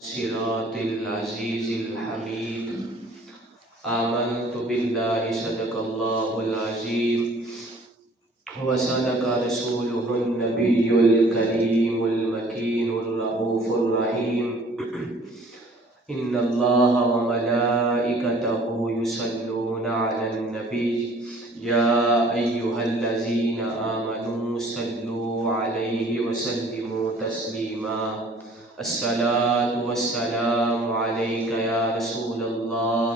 صراط العزيز الحميد. آمنت بالله صدق الله العظيم وصدق رسوله النبي الكريم المكين الرؤوف الرحيم. إن الله وملائكته يصلون على النبي يا أيها الذين آمنوا صلوا عليه وسلموا تسليما. الصلاة والسلام عليك يا رسول الله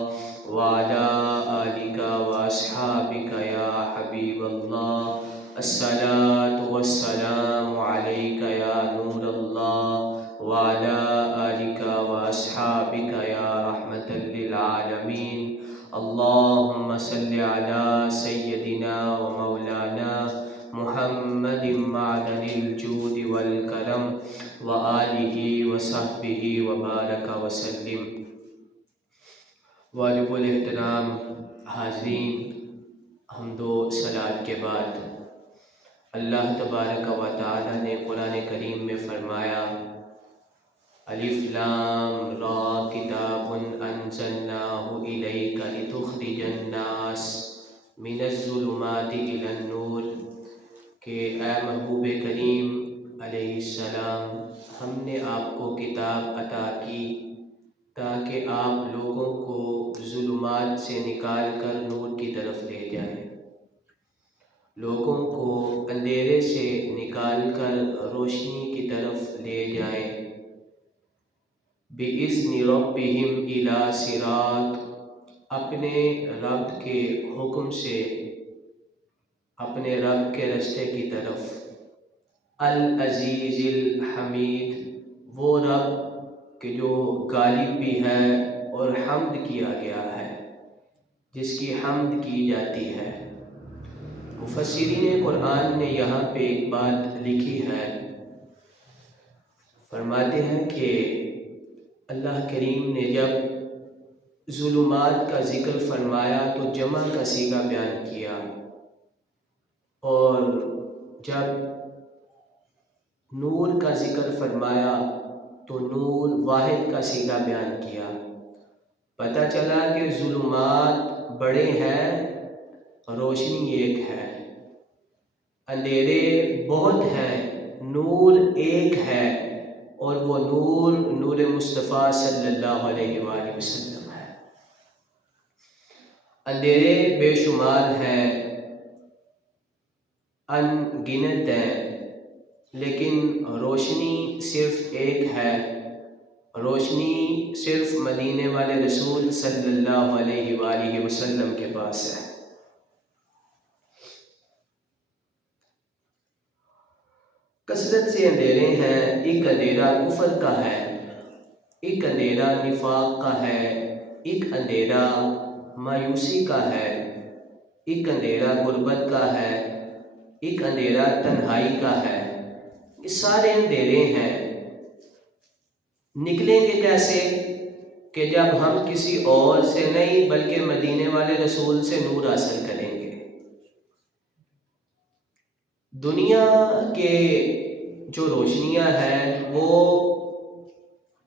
وعلى آلك وأصحابك يا حبيب الله. الصلاة والسلام عليك يا نور الله وعلى آلك وأصحابك يا رحمة للعالمين. اللهم صل على سيدنا ومولانا محمد معدن الجود والكرم وآلہ وصحبہ وبارک وسلم. واجب الاحترام حاضرین، حمد و صلات کے بعد اللہ تبارک و تعالی نے قرآن کریم میں فرمایا الف لام را کتاب انزلناہ الیک لتخرج الناس من الظلمات الی النور، کہ اے محبوب کریم علیہ السلام، ہم نے آپ کو کتاب عطا کی تاکہ آپ لوگوں کو ظلمات سے نکال کر نور کی طرف لے جائیں، لوگوں کو اندھیرے سے نکال کر روشنی کی طرف لے جائیں. بِإِذْنِ رَبِّهِمْ إِلَى صِرَاطٍ، اپنے رب کے حکم سے اپنے رب کے رستے کی طرف. العزیز الحمید، وہ رب کہ جو غالب بھی ہے اور حمد کیا گیا ہے، جس کی حمد کی جاتی ہے. مفسرین قرآن نے یہاں پہ ایک بات لکھی ہے، فرماتے ہیں کہ اللہ کریم نے جب ظلمات کا ذکر فرمایا تو جمع کا صیغہ بیان کیا، اور جب نور کا ذکر فرمایا تو نور واحد کا صیغہ بیان کیا. پتہ چلا کہ ظلمات بڑے ہیں، روشنی ایک ہے. اندھیرے بہت ہیں، نور ایک ہے، اور وہ نور نور مصطفیٰ صلی اللہ علیہ وآلہ وسلم ہے. اندھیرے بے شمار ہیں، ان گنت ہیں، لیکن روشنی صرف ایک ہے. روشنی صرف مدینے والے رسول صلی اللہ علیہ وآلہ وسلم کے پاس ہے. کثرت سے اندھیرے ہیں. ایک اندھیرا کفر کا ہے، ایک اندھیرا نفاق کا ہے، ایک اندھیرا مایوسی کا ہے، ایک اندھیرا غربت کا ہے، ایک اندھیرا تنہائی کا ہے. یہ سارے اندھیرے ہیں. نکلیں گے کیسے؟ کہ جب ہم کسی اور سے نہیں بلکہ مدینے والے رسول سے نور حاصل کریں گے. دنیا کے جو روشنیاں ہیں وہ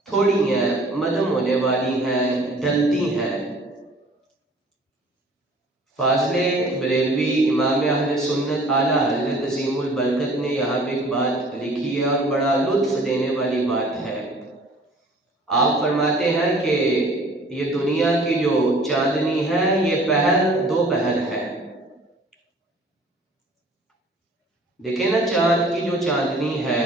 تھوڑی ہیں، مدھم ہونے والی ہیں، ڈلتی ہیں. فاضل بریلوی امام اہل سنت اعلیٰ حضرت عظیم البرکت نے یہاں پہ ایک بات لکھی ہے اور بڑا لطف دینے والی بات ہے. آپ فرماتے ہیں کہ یہ دنیا کی جو چاندنی ہے یہ پہر دو پہر ہے. دیکھیں نا، چاند کی جو چاندنی ہے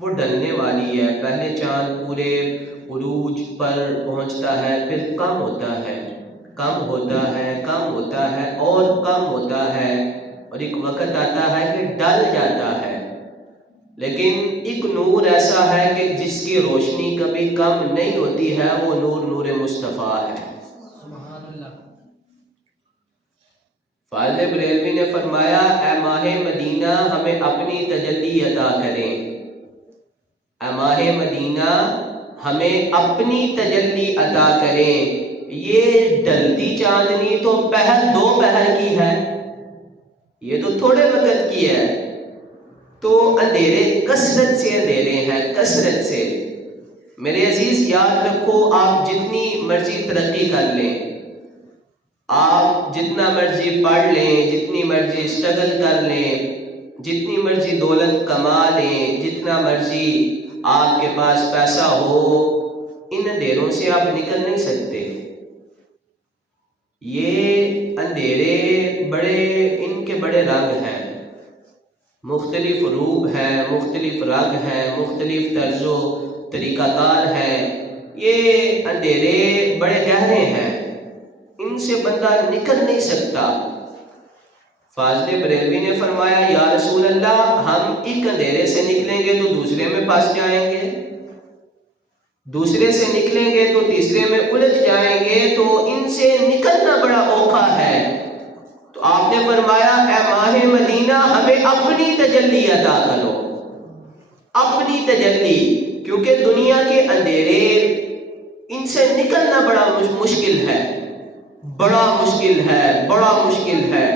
وہ ڈلنے والی ہے. پہلے چاند پورے عروج پر پہنچتا ہے، پھر کم ہوتا ہے، کم ہوتا ہے، کم ہوتا ہے اور کم ہوتا ہے، اور ایک وقت آتا ہے کہ ڈل جاتا ہے. لیکن ایک نور ایسا ہے کہ جس کی روشنی کبھی کم نہیں ہوتی ہے، وہ نور نور مصطفیٰ ہے. سبحان اللہ. فاضل بریلوی نے فرمایا اے ماہ مدینہ ہمیں اپنی تجلی عطا کریں. اے ماہ مدینہ ہمیں اپنی تجلی عطا کریں. یہ ڈلتی چاندنی تو پہر دو پہر کی ہے، یہ تو تھوڑے وقت کی ہے. تو اندھیرے کثرت سے اندھیرے ہیں، کثرت سے. میرے عزیز یاد رکھو، آپ جتنی مرضی ترقی کر لیں، آپ جتنا مرضی پڑھ لیں، جتنی مرضی اسٹرگل کر لیں، جتنی مرضی دولت کما لیں، جتنا مرضی آپ کے پاس پیسہ ہو، ان اندھیروں سے آپ نکل نہیں سکتے۔ یہ اندھیرے ان کے بڑے رنگ ہیں، مختلف روپ ہیں، مختلف رنگ ہیں، مختلف طرز و طریقہ کار ہیں۔ یہ اندھیرے بڑے گہرے ہیں، ان سے بندہ نکل نہیں سکتا۔ فاضل بریلوی نے فرمایا، یا رسول اللہ، ہم ایک اندھیرے سے نکلیں گے تو دوسرے میں پھنس جائیں گے، دوسرے سے نکلیں گے تو تیسرے میں الجھ جائیں گے، تو ان سے نکلنا بڑا اوکھا ہے۔ تو آپ نے فرمایا، اے ماہ مدینہ، ہمیں اپنی تجلی عطا کرو، اپنی تجلی، کیونکہ دنیا کے اندھیرے، ان سے نکلنا بڑا مشکل ہے، بڑا مشکل ہے، بڑا مشکل ہے۔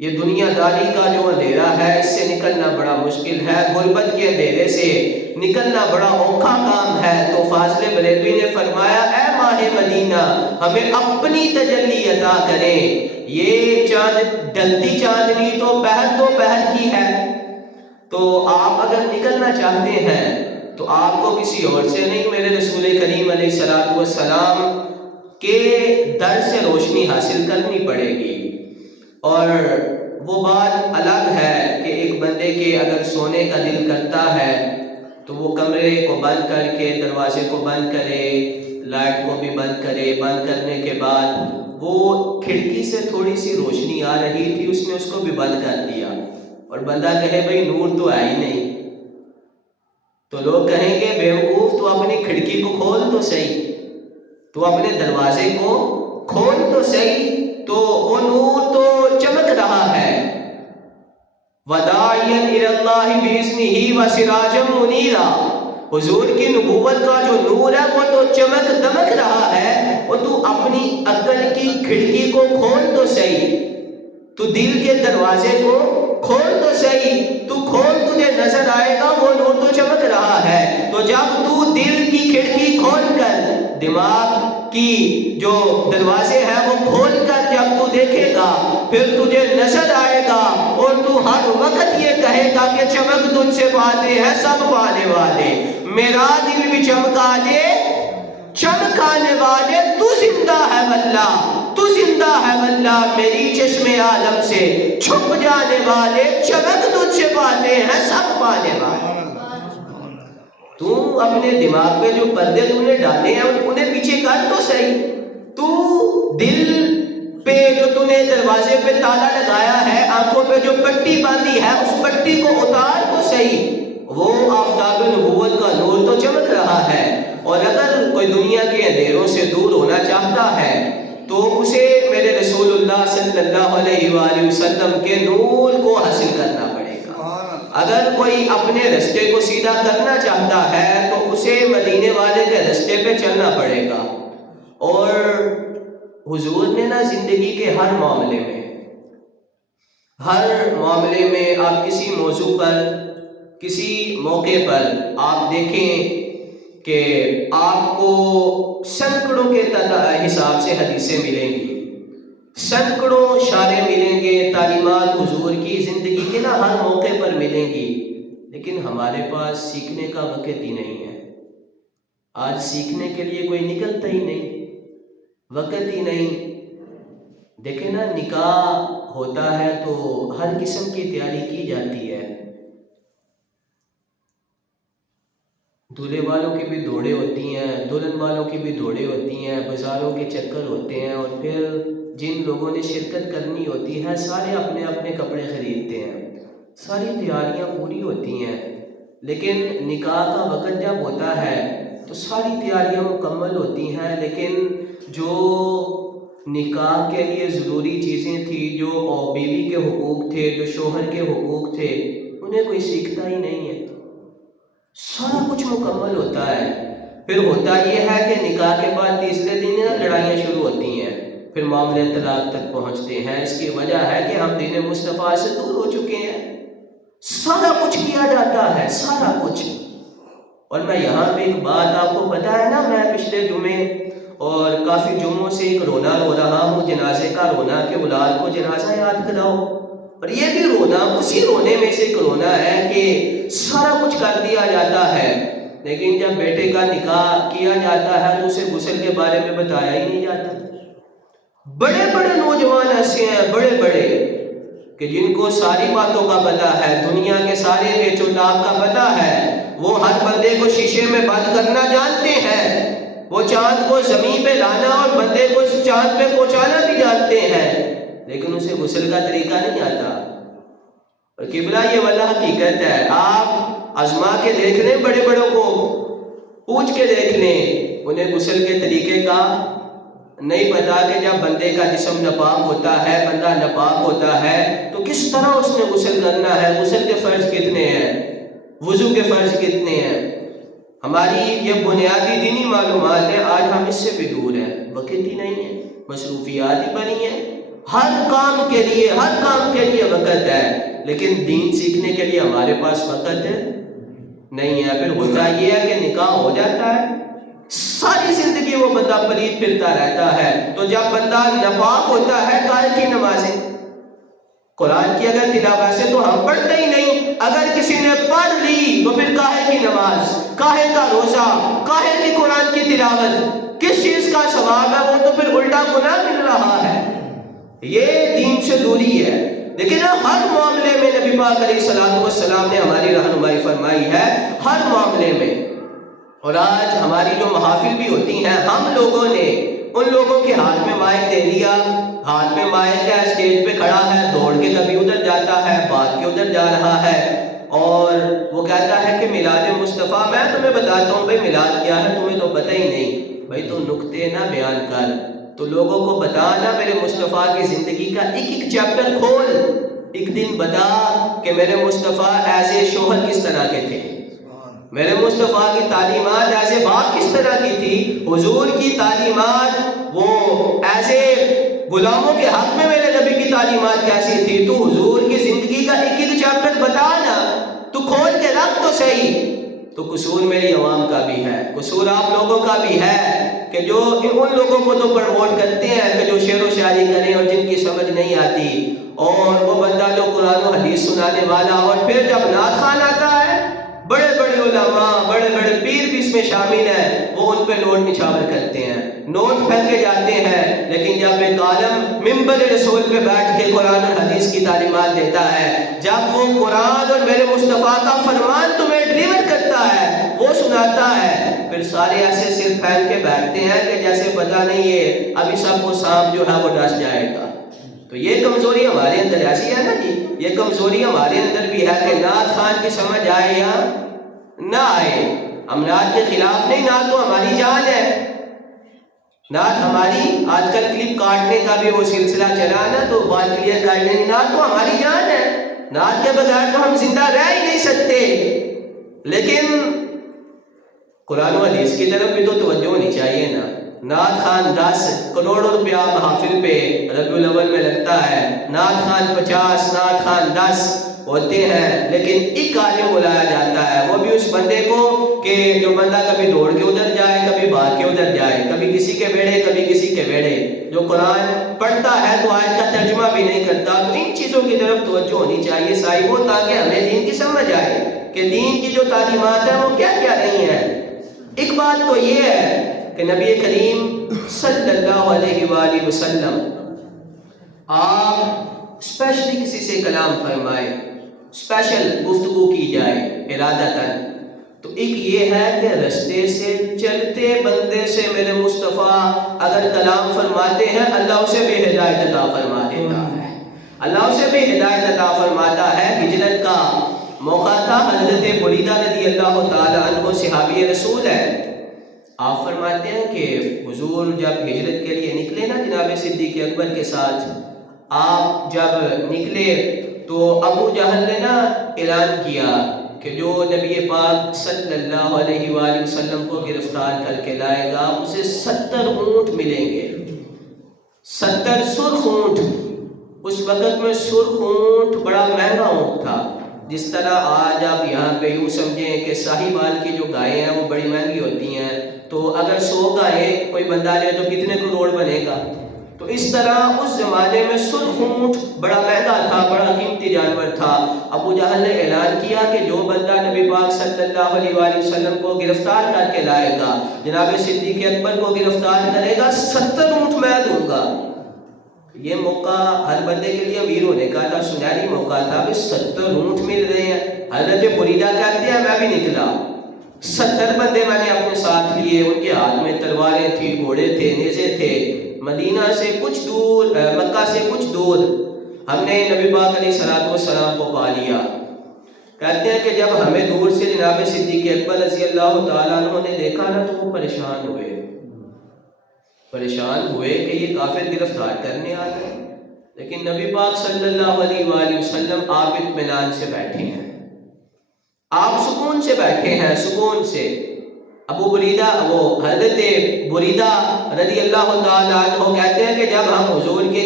یہ دنیا داری کا جو اندھیرا ہے، اس سے نکلنا بڑا مشکل ہے، غربت کے اندھیرے سے نکلنا بڑا اوکھا کام ہے۔ تو فاضل بریلوی نے فرمایا، اے ماہ مدینہ، ہمیں اپنی تجلی عطا کریں۔ یہ ڈلتی چاندنی تو پہر کی ہے، تو آپ اگر نکلنا چاہتے ہیں تو آپ کو کسی اور سے نہیں، میرے رسول کریم علیہ الصلوۃ والسلام کے در سے روشنی حاصل کرنی پڑے گی۔ اور وہ بات الگ ہے کہ ایک بندے کے اگر سونے کا دل کرتا ہے تو وہ کمرے کو بند کر کے دروازے کو بند کرے، لائٹ کو بھی بند کرے، بند کرنے کے بعد وہ کھڑکی سے تھوڑی سی روشنی آ رہی تھی، اس نے اس کو بھی بند کر دیا، اور بندہ کہے بھئی نور تو ہے ہی نہیں، تو لوگ کہیں گے بیوقوف، تو اپنی کھڑکی کو کھول تو صحیح، تو اپنے دروازے کو کھول تو صحیح، تو وہ نور تو چمک رہا ہے۔ وَدَاعِيًا إِلَى اللَّهِ بِإِذْنِهِ وَسِرَاجًا مُنِيرًا، حضور کی نبوت کا جو نور ہے وہ تو چمک دمک رہا ہے، وہ تو اپنی عقل کی کھڑکی کو کھول تو صحیح، تو دل کے دروازے کو کھول تو صحیح، تو کھول، تجھے نظر آئے گا وہ نور تو چمک رہا ہے۔ تو جب تو دل کی کھڑکی کھول کر، دماغ کی جو دروازے ہیں وہ کھول کر جب تو دیکھے گا، پھر تجھے نظر آئے گا، اور تو ہر وقت یہ کہے گا کہ چمک تجھ سے پاتے ہیں سب پانے والے، میرا دل بھی چمکا دے چمکانے والے، تو زندہ ہے واللہ، تو زندہ ہے واللہ، میری چشم عالم سے چھپ جانے والے، چمک تجھ سے پاتے ہیں سب پانے والے۔ تو اپنے دماغ پہ جو پردے تو نے ڈالے ہیں انہیں پیچھے کر تو صحیح، تو دل پہ جو تو نے دروازے پہ تالا لگایا ہے، آنکھوں پہ جو پٹی باندھی ہے، اس پٹی کو اتار تو صحیح، وہ آفتاب نبوت کا نور تو چمک رہا ہے۔ اور اگر کوئی دنیا کے اندھیروں سے دور ہونا چاہتا ہے تو اسے میرے رسول اللہ صلی اللہ علیہ وآلہ وسلم کے نور کو حاصل کرنا پڑے گا۔ اگر کوئی اپنے رستے کو سیدھا کرنا چاہتا ہے تو اسے مدینے والے کے رستے پہ چلنا پڑے گا۔ اور حضور نے نا زندگی کے ہر معاملے میں آپ کسی موضوع پر، کسی موقع پر آپ دیکھیں کہ آپ کو سینکڑوں کے حساب سے حدیثیں ملیں گی، سینکڑوں اشارے ملیں گے، تعلیمات حضور کی زندگی کے نا ہر موقع پر ملیں گی، لیکن ہمارے پاس سیکھنے کا وقت ہی نہیں ہے۔ آج سیکھنے کے لیے کوئی نکلتا ہی نہیں، وقت ہی نہیں۔ دیکھیں نا، نکاح ہوتا ہے تو ہر قسم کی تیاری کی جاتی ہے، دولہے والوں کی بھی دوڑیں ہوتی ہیں، دلہن والوں کی بھی دوڑیں ہوتی ہیں، بازاروں کے چکر ہوتے ہیں، اور پھر جن لوگوں نے شرکت کرنی ہوتی ہے سارے اپنے اپنے کپڑے خریدتے ہیں، ساری تیاریاں پوری ہوتی ہیں، لیکن نکاح کا وقت جب ہوتا ہے تو ساری تیاریاں مکمل ہوتی ہیں، لیکن جو نکاح کے لیے ضروری چیزیں تھیں، جو بیوی کے حقوق تھے، جو شوہر کے حقوق تھے، انہیں کوئی سیکھتا ہی نہیں ہے۔ سارا کچھ مکمل ہوتا ہے، پھر ہوتا یہ ہے کہ نکاح کے بعد تیسرے دن لڑائیاں شروع ہوتی ہیں، پھر معاملے طلاق تک پہنچتے ہیں۔ اس کی وجہ ہے کہ ہم دین مصطفیٰ سے دور ہو چکے ہیں۔ سارا کچھ کیا جاتا ہے، سارا کچھ، اور میں یہاں پہ ایک بات آپ کو پتہ ہے نا، میں پچھلے جمعے اور کافی جمعوں سے ایک رونا رو رہا ہوں، جنازے کا رونا کہ اولاد کو جنازہ یاد کراؤ، اور یہ بھی رونا اسی رونے میں سے ایک رونا ہے کہ سارا کچھ کر دیا جاتا ہے، لیکن جب بیٹے کا نکاح کیا جاتا ہے تو اسے غسل کے بارے میں بتایا ہی نہیں جاتا۔ بڑے بڑے نوجوان ایسے ہیں، بڑے بڑے، کہ جن کو ساری باتوں کا پتہ ہے، دنیا کے سارے پیچ و تاب کا پتہ ہے، وہ ہر بندے کو شیشے میں بند کرنا جانتے ہیں، وہ چاند کو زمین پہ لانا اور بندے کو چاند پہ پہنچانا بھی جانتے ہیں، لیکن اسے غسل کا طریقہ نہیں آتا۔ اور قبلہ یہ والا حقیقت ہے، آپ آزما کے دیکھ لیں، بڑے بڑوں کو پوچھ کے دیکھ لیں، انہیں غسل کے طریقے کا نہیں پتا کہ جب بندے کا جسم ناپاک ہوتا ہے، بندہ ناپاک ہوتا ہے تو کس طرح اس نے غسل کرنا ہے، غسل کے فرض کتنے ہیں، وضو کے فرض کتنے ہیں۔ ہماری یہ بنیادی دینی معلومات ہیں، آج ہم اس سے بھی دور ہیں، وقت ہی نہیں ہے، مصروفیات ہی بنی ہیں، ہر کام کے لیے وقت ہے، لیکن دین سیکھنے کے لیے ہمارے پاس وقت نہیں ہے۔ پھر ہوتا یہ ہے کہ نکاح ہو جاتا ہے، ساری زندگی وہ بندہ پلید پھرتا رہتا ہے، تو جب بندہ ناپاک ہوتا ہے کاہے کی نمازیں، قرآن کی اگر تلاوت سے تو ہم پڑھتے ہی نہیں، اگر کسی نے پڑھ لی تو پھر کاہے کی نماز، کاہے کا روزہ، کاہے کی قرآن کی تلاوت، کس چیز کا ثواب ہے، وہ تو پھر الٹا گناہ مل رہا ہے۔ یہ دین سے دوری ہے، لیکن ہر معاملے میں نبی پاک علیہ الصلوۃ والسلام نے ہماری رہنمائی فرمائی ہے، ہر معاملے میں۔ اور آج ہماری جو محافل بھی ہوتی ہیں، ہم لوگوں نے ان لوگوں کے ہاتھ میں مائک دے دیا، ہاتھ میں مائک ہے، اسٹیج پہ کھڑا ہے، دوڑ کے کبھی ادھر جاتا ہے، بات کے ادھر جا رہا ہے، اور وہ کہتا ہے کہ میلاد مصطفیٰ، میں تمہیں بتاتا ہوں بھائی میلاد کیا ہے، تمہیں تو پتہ ہی نہیں، بھائی تو نکتے نہ بیان کر، تو لوگوں کو بتانا میرے مصطفیٰ کی زندگی کا ایک ایک چیپٹر کھول، ایک دن بتا کہ میرے مصطفیٰ ایسے شوہر کس طرح کے تھے، میرے مصطفیٰ کی تعلیمات ایسے باپ کس طرح کی تھی، حضور کی تعلیمات وہ ایسے غلاموں کے حق میں میرے نبی کی تعلیمات کیسی تھی، تو حضور کی زندگی کا ایک ایک چیپٹر بتا نا، تو کھول کے رکھ تو صحیح۔ تو قصور میری عوام کا بھی ہے، قصور آپ لوگوں کا بھی ہے کہ جو ان لوگوں کو تو پروموٹ کرتے ہیں کہ جو شعر و شاعری کریں اور جن کی سمجھ نہیں آتی، اور وہ بندہ جو قرآن و حدیث سنانے والا، اور پھر جب نعت خوان آتا ہے، بڑے بڑے علماء، بڑے بڑے پیر بھی اس میں شامل ہیں، وہ ان پہ نوٹ نچھاور کرتے ہیں، نوٹ پھینکے جاتے ہیں، لیکن جب ایک عالم منبر رسول پہ بیٹھ کے قرآن اور حدیث کی تعلیمات دیتا ہے، جب وہ قرآن اور میرے مصطفیٰ کا فرمان تمہیں ڈلیور کرتا ہے، وہ سناتا ہے، پھر سارے ایسے سر پھینک کے بیٹھتے ہیں کہ جیسے پتہ نہیں ہے ابھی سب کو سانپ جو ہے وہ ڈس جائے گا۔ تو یہ کمزوری ہمارے اندر ایسی ہے نا جی، یہ کمزوری ہمارے اندر بھی ہے کہ نعت خوان کی سمجھ آئے یا نہ آئے، ہم نعت کے خلاف نہیں، نعت تو ہماری جان ہے، نعت ہماری، آج کل کلپ کاٹنے کا بھی وہ سلسلہ چلا نا، تو بات کلیئر کر لیں، نعت تو ہماری جان ہے، نعت کے بغیر تو ہم زندہ رہ ہی نہیں سکتے، لیکن قرآن و حدیث کی طرف بھی تو توجہ ہونی چاہیے نا۔ نعت خوان 10 کروڑ روپیہ محافل پہ ربیع الاول میں لگتا ہے، نعت خوان 50، نعت خوان 10 ہوتے ہیں، لیکن ایک عالم بلایا جاتا ہے، وہ بھی اس بندے کو کہ جو بندہ کبھی دوڑ کے ادھر جائے، کبھی بھاگ کے ادھر جائے، کبھی کسی کے بیڑے کبھی کسی کے بیڑے، جو قرآن پڑھتا ہے تو آیت کا ترجمہ بھی نہیں کرتا۔ تو ان چیزوں کی طرف توجہ ہونی چاہیے صاحبوں، تاکہ ہمیں دین کی سمجھ آئے کہ دین کی جو تعلیمات ہیں وہ کیا کیا نہیں ہیں۔ ایک بات تو یہ ہے کہ نبی کریم صلی اللہ علیہ وآلہ وسلم آپ اسپیشلی کسی سے کلام فرمائے، اسپیشل گفتگو کی جائے ارادتاً، تو ایک یہ ہے کہ رستے سے چلتے بندے سے میرے مصطفیٰ اگر کلام فرماتے ہیں، اللہ اسے بھی ہدایت عطا فرما دیتا ہے، اللہ اسے بھی ہدایت عطا فرماتا ہے۔ ہجرت کا موقع تھا، حضرت بریدہ رضی اللہ تعالی عنہ صحابی رسول ہے، آپ فرماتے ہیں کہ حضور جب ہجرت کے لیے نکلے نا جناب صدیق اکبر کے ساتھ، آپ جب نکلے تو ابو جہل نے نا اعلان کیا کہ جو نبی پاک صلی اللہ علیہ وآلہ وسلم کو گرفتار کر کے لائے گا اسے 70 اونٹ ملیں گے، 70 سرخ اونٹ۔ اس وقت میں سرخ اونٹ بڑا مہنگا اونٹ تھا، جس طرح آج آپ یہاں پہ یوں سمجھیں کہ ساہیوال کی جو گائیں ہیں وہ بڑی مہنگی ہوتی ہیں، تو اگر 100 گائیں کوئی بندہ لے تو کتنے کروڑ بنے گا؟ تو اس طرح اس زمانے میں سرخ اونٹ بڑا مہنگا تھا، بڑا قیمتی جانور تھا۔ ابو جہل نے اعلان کیا کہ جو بندہ نبی پاک صلی اللہ علیہ وآلہ وسلم کو گرفتار کر کے لائے گا، جناب صدیق اکبر کو گرفتار کرے گا، 70 اونٹ میں دوں گا۔ یہ موقع ہر بندے کے لیے امیر ہونے کا تھا، سنہری موقع تھا کہ 70 اونٹ مل رہے ہیں۔ حضرت بریدہ کہتے ہیں میں بھی نکلا، 70 بندے میں نے اپنے ساتھ لیے، ان کے ہاتھ میں تلواریں تھی، گھوڑے تھے، نیزے تھے۔ مدینہ سے کچھ دور، مکہ سے کچھ دور ہم نے نبی پاک علیہ الصلوۃ والسلام کو پا لیا۔ کہتے ہیں کہ جب ہمیں دور سے جناب صدیق اکبر رضی اللہ تعالیٰ عنہ نے دیکھا نا تو وہ پریشان ہوئے کہ یہ کافر گرفتار کرنے آ گئے، لیکن نبی پاک صلی اللہ علیہ وآلہ وسلم آپ اطمینان سے بیٹھے ہیں، آپ سکون سے بیٹھے ہیں، سکون سے۔ ابو بریدہ وہ حضرت بریدہ رضی اللہ تعالیٰ عنہ کہتے ہیں کہ جب ہم حضور کے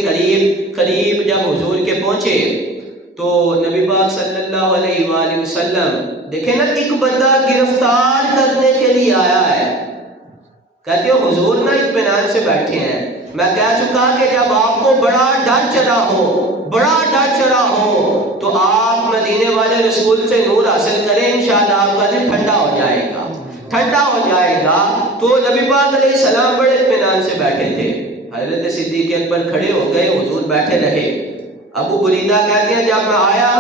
قریب جب حضور کے پہنچے تو نبی پاک صلی اللہ علیہ وآلہ وسلم دیکھیں نا، ایک بندہ گرفتار کرنے کے لیے آیا ہے، کہتے ہیں حضور نا اطمینان سے بیٹھے ہیں۔ میں کہہ چکا کہ جب آپ کو بڑا ڈر چڑھا ہو تو آپ مدینے والے رسول سے نور حاصل کریں، انشاءاللہ آپ کا دل ٹھنڈا ہو جائے گا۔ تو نبی پاک علیہ السلام بڑے اطمینان سے بیٹھے تھے، حضرت صدیق اکبر کھڑے ہو گئے، حضور بیٹھے رہے۔ ابو بریدہ کہتے ہیں جب میں آیا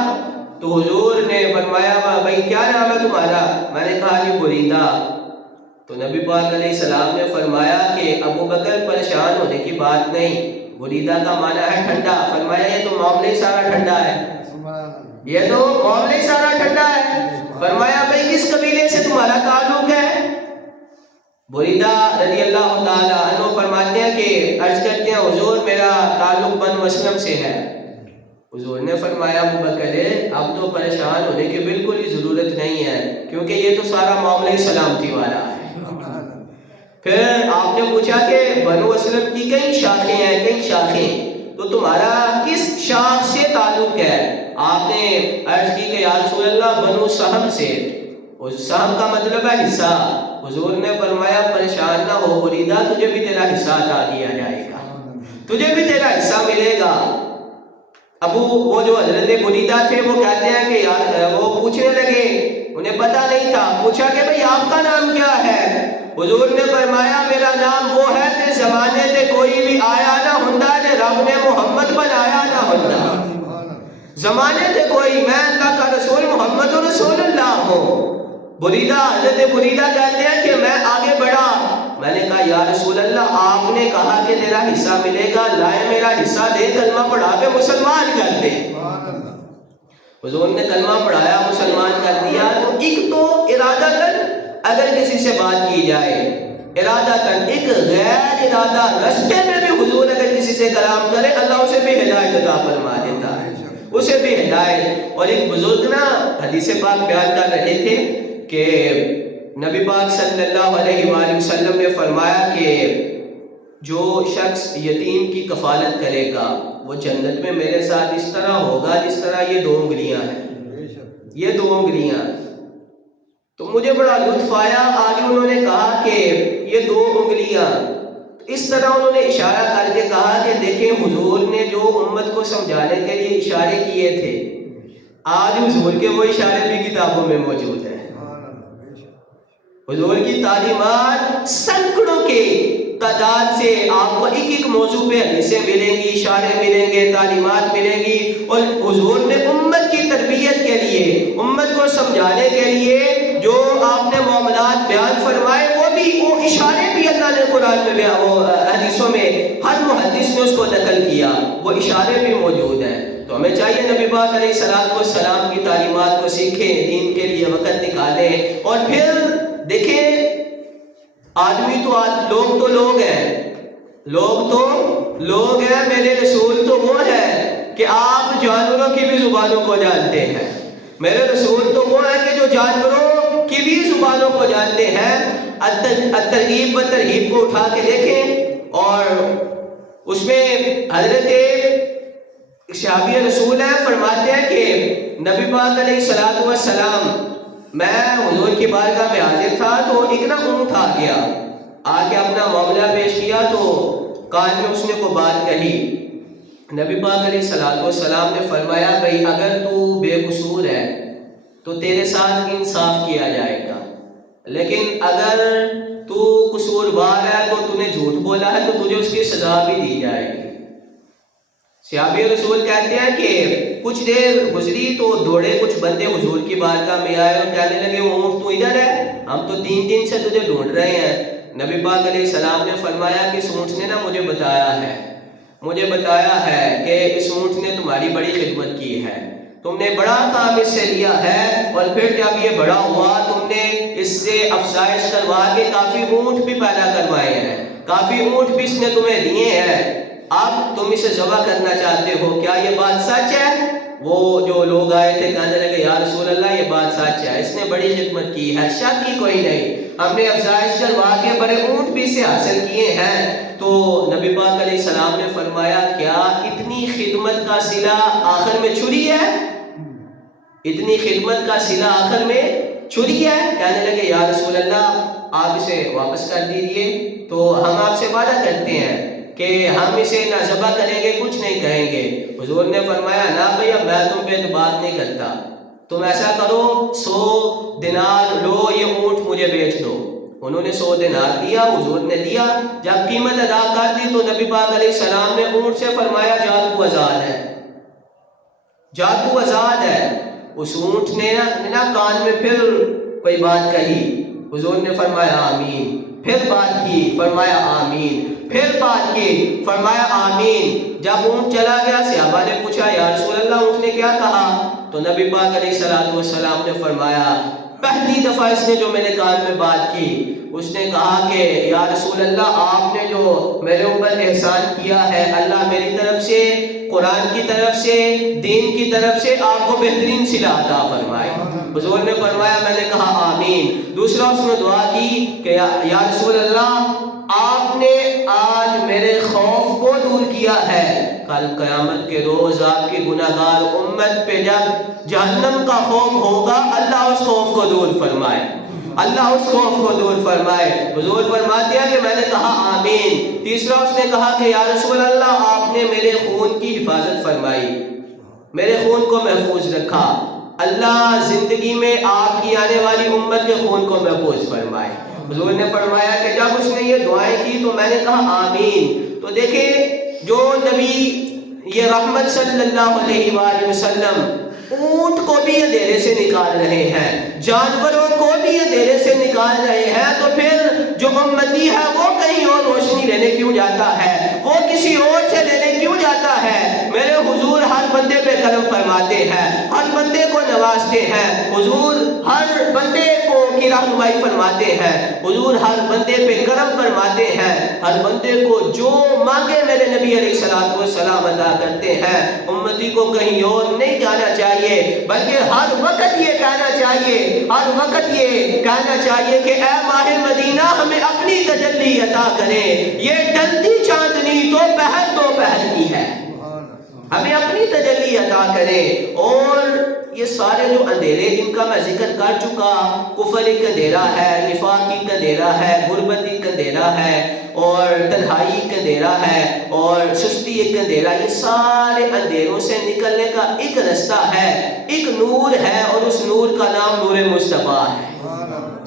تو حضور نے فرمایا بھائی کیا نام ہے تمہارا؟ میں نے کہا جی بریدہ۔ تو نبی پاک علیہ السلام نے فرمایا کہ ابو بکر پریشان ہونے کی بات نہیں، بریدہ کا معنی ہے ٹھنڈا۔ فرمایا یہ تو معاملہ ہی سارا ٹھنڈا ہے، فرمایا بھائی کس قبیلے سے تمہارا تعلق ہے؟ بریدہ رضی اللہ تعالیٰ عنہ فرماتے ہیں کہ عرض کرتے ہیں حضور میرا تعلق بنو اسلم سے ہے۔ حضور نے فرمایا ابو بکر اب تو پریشان ہونے کی بالکل ہی ضرورت نہیں ہے، کیونکہ یہ تو سارا معاملہ سلامتی والا ہے۔ پھر آپ نے پوچھا کہ بنو اسلم کی کئی شاخیں، تو تمہارا کس شاخ سے تعلق ہے؟ آپ نے عرض کی کہ یا رسول اللہ بنو سہم سے۔ سہم کا مطلب ہے حصہ۔ حضور نے فرمایا پریشان نہ ہو بریدہ، تجھے بھی تیرا حصہ عطا کیا جائے گا، تجھے بھی تیرا حصہ ملے گا۔ وہ جو حضرت بریدہ تھے وہ کہتے ہیں کہ یار وہ پوچھنے لگے، انہیں پتہ نہیں تھا، پوچھا کہ بھئی آپ کا نام کیا ہے؟ حضور نے فرمایا میرا نام وہ ہے کہ زمانے تے کوئی بھی آیا نہ ہندا تے رب نے محمد بنایا نہ ہندا، زمانے تے کوئی، میں اللہ کا رسول محمد رسول اللہ ہوں۔ حضرت بریدہ کہتے ہیں کہ میں آگے بڑھا، میں نے کہا یا رسول اللہ آپ نے کہا کہ تیرا حصہ ملے گا، لائے میرا حصہ دے، کلمہ پڑھا کے مسلمان کر دے۔ حضور نے کلمہ پڑھایا، مسلمان کر دیا۔ تو ایک تو ارادتاً اگر کسی سے بات کی جائے، ارادتاً، ایک غیر ارادہ رستے میں بھی حضور اگر کسی سے کلام کرے اللہ اسے بھی ہدایت عطا فرما دیتا ہے، اسے بھی ہدایت۔ اور ایک بزرگ نا حدیث پاک بیان کر رہے تھے کہ نبی پاک صلی اللہ علیہ وآلہ وسلم نے فرمایا کہ جو شخص یتیم کی کفالت کرے گا وہ جنت میں میرے ساتھ اس طرح ہوگا جس طرح یہ 2 انگلیاں ہیں، یہ 2 انگلیاں۔ تو مجھے بڑا لطف آیا، آگے انہوں نے کہا کہ یہ 2 انگلیاں، اس طرح انہوں نے اشارہ کر کے کہا کہ دیکھیں حضور نے جو امت کو سمجھانے کے لیے اشارے کیے تھے، آج حضور کے وہ اشارے بھی کتابوں میں موجود ہیں۔ حضور کی تعلیمات سینکڑوں کے تعداد سے آپ کو ایک موضوع پہ حدیثیں ملیں گی، اشارے ملیں گے، تعلیمات ملیں گی۔ اور حضور نے امت کی تربیت کے لیے، امت کو سمجھانے کے لیے جو آپ نے معاملات بیان فرمائے وہ اشارے بھی اللہ نے قرآن میں حدیثوں میں ہر محدث نے اس کو نقل کیا، وہ اشارے بھی موجود ہیں۔ تو ہمیں چاہیے نبی پاک علیہ الصلوۃ والسلام کی تعلیمات کو سیکھیں، دین کے لیے وقت نکالیں۔ اور پھر دیکھیں آدمی تو لوگ تو لوگ ہیں، میرے رسول تو وہ ہے کہ آپ جانوروں کی بھی زبانوں کو جانتے ہیں، میرے رسول تو وہ ہے کہ جو جانوروں کی بھی زبانوں کو جانتے ہیں۔ ترغیب و ترہیب کو اٹھا کے دیکھیں، اور اس میں حضرت صحابی رسول ہیں، فرماتے ہیں کہ نبی پاک علیہ الصلوۃ والسلام، میں حضور کی بارگاہ میں حاضر تھا تو ایک نا اونٹ آ گیا، آ کے اپنا معاملہ پیش کیا تو کان میں اس نے کو بات کہی۔ نبی پاک علیہ الصلوۃ والسلام نے فرمایا بھئی اگر تو بے قصور ہے تو تیرے ساتھ انصاف کیا جائے گا، لیکن اگر تو قصوروار ہے تو تو نے جھوٹ بولا ہے تو تجھے اس کی سزا بھی دی جائے گی۔ صحابی رسول کہتے ہیں کہ کچھ دیر گزری تو دوڑے کچھ بندے حضور کی بارگاہ میں آئے اور کہنے لگے اونٹ تو ادھر ہے، ہم تو 3 دن سے تجھے ڈھونڈ رہے ہیں۔ نبی پاک علیہ السلام نے فرمایا کہ اس اونٹ نے نا مجھے بتایا ہے کہ اس اونٹ نے تمہاری بڑی خدمت کی ہے، تم نے بڑا کام اس سے لیا ہے، اور پھر جب یہ بڑا ہوا تم نے اس سے افزائش کروا کے کافی اونٹ بھی پیدا کروائے ہیں، کافی اونٹ بھی اس نے تمہیں دیے ہیں، اب تم اسے ذبح کرنا چاہتے ہو، کیا یہ بات سچ ہے؟ وہ جو لوگ آئے تھے کہنے لگے یا رسول اللہ یہ بات سچ ہے، اس نے بڑی خدمت کی ہے، شک کی کوئی نہیں، ہم نے افزائش کروا کے بڑے اونٹ بھی اسے حاصل کیے ہیں۔ تو نبی پاک علیہ السلام نے فرمایا کیا اتنی خدمت کا صلہ آخر میں چھری ہے؟ اتنی خدمت کا صلہ آخر میں چھری ہے؟ کہنے لگے یا رسول اللہ آپ اسے واپس کر دیجئے، تو ہم آپ سے وعدہ کرتے ہیں کہ ہم اسے نہ ذبح کریں گے، کچھ نہیں کہیں گے۔ حضور نے فرمایا نہ بھیا میں تم پہ اعتبار نہیں کرتا، تم ایسا کرو 100 دینار لو، یہ اونٹ مجھے بیچ دو۔ انہوں نے 100 دینار دیا، حضور نے دیا، جب قیمت ادا کر دی تو نبی پاک علیہ السلام نے اونٹ سے فرمایا جادو آزاد ہے، جادو آزاد ہے۔ اس اونٹ نے نا کان میں پھر کوئی بات کہی، حضور نے فرمایا آمین، پھر بات کی فرمایا آمین، پھر بات کی فرمایا آمین۔ جب اونٹ چلا گیا صحابہ نے پوچھا یا رسول اللہ اونٹ نے کیا کہا؟ تو نبی پاک علیہ الصلوۃ والسلام نے فرمایا پہلی دفعہ اس نے جو میرے کان میں بات کی، اس نے کہا کہ یا رسول اللہ آپ نے جو میرے اوپر احسان کیا ہے، اللہ میری طرف سے، قرآن کی طرف سے، دین کی طرف سے آپ کو بہترین صلہ عطا فرمائے۔ حضور نے فرمایا میں نے کہا آمین۔ دوسرا اس نے دعا کی کہ یا رسول اللہ آپ نے آج میرے خوف کو دور کیا ہے، کل قیامت کے روز آپ کی گناہگار امت پہ جب جہنم کا خوف ہوگا اللہ اس خوف کو دور فرمائے، اللہ اس خوف کو دور فرمائے۔ حضور فرماتے ہیں کہ میں نے کہا آمین۔ تیسرا اس نے کہا کہ یا رسول اللہ آپ نے میرے خون کی حفاظت فرمائی، میرے خون کو محفوظ رکھا، اللہ زندگی میں آپ کی آنے والی امت کے خون کو محفوظ فرمائے۔ حضور نے فرمایا کہ جب اس نے یہ دعائیں کی تو میں نے کہا آمین۔ تو دیکھیں جو نبی یہ رحمت صلی اللہ علیہ وآلہ وسلم اونٹ کو بھی اندھیرے سے نکال رہے ہیں، جانوروں کو بھی اندھیرے سے نکال رہے ہیں، تو پھر جو امتی ہے وہ کہیں اور روشنی لینے کیوں جاتا ہے، وہ کسی اور سے لینے کیوں جاتا ہے؟ میرے حضور ہر بندے پہ کرم فرماتے ہیں، ہر بندے کو نوازتے ہیں، حضور ہر بندے کو کی رہنمائی فرماتے ہیں، حضور ہر بندے پہ کرم فرماتے ہیں، ہر بندے کو جو مانگے میرے نبی علیہ الصلوۃ والسلام عطا کرتے ہیں۔ امتی کو کہیں اور نہیں جانا چاہیے بلکہ ہر وقت یہ کہنا چاہیے، ہر وقت یہ کہنا چاہیے کہ اے ماہ مدینہ ہمیں اپنی تجلی عطا کرے، یہ ڈھلتی چاندنی تو پہر کی ہے، ہمیں اپنی تجلی عطا کرے۔ اور یہ سارے جو اندھیرے جن کا میں ذکر کر چکا، کفر ایک اندھیرا ہے، نفاق ایک اندھیرا ہے، غربت ایک اندھیرا ہے، اور تنہائی ایک اندھیرا ہے، اور سستی ایک اندھیرا، یہ سارے اندھیروں سے نکلنے کا ایک رستہ ہے، ایک نور ہے، اور اس نور کا نام نور مصطفیٰ ہے۔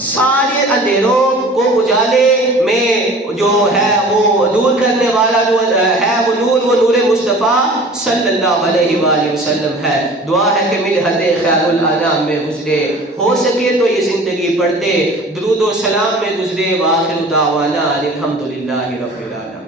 سارے اندھیروں کو اجالے میں جو ہے وہ دور کرنے والا جو ہے وہ نور مصطفیٰ صلی اللہ علیہ وآلہ وسلم ہے۔ دعا ہے کہ مدحت خیر الانام میں گزرے، ہو سکے تو یہ زندگی پڑھتے درود و سلام میں گزرے۔ وآخر دعوانا الحمدللہ رب العالمین۔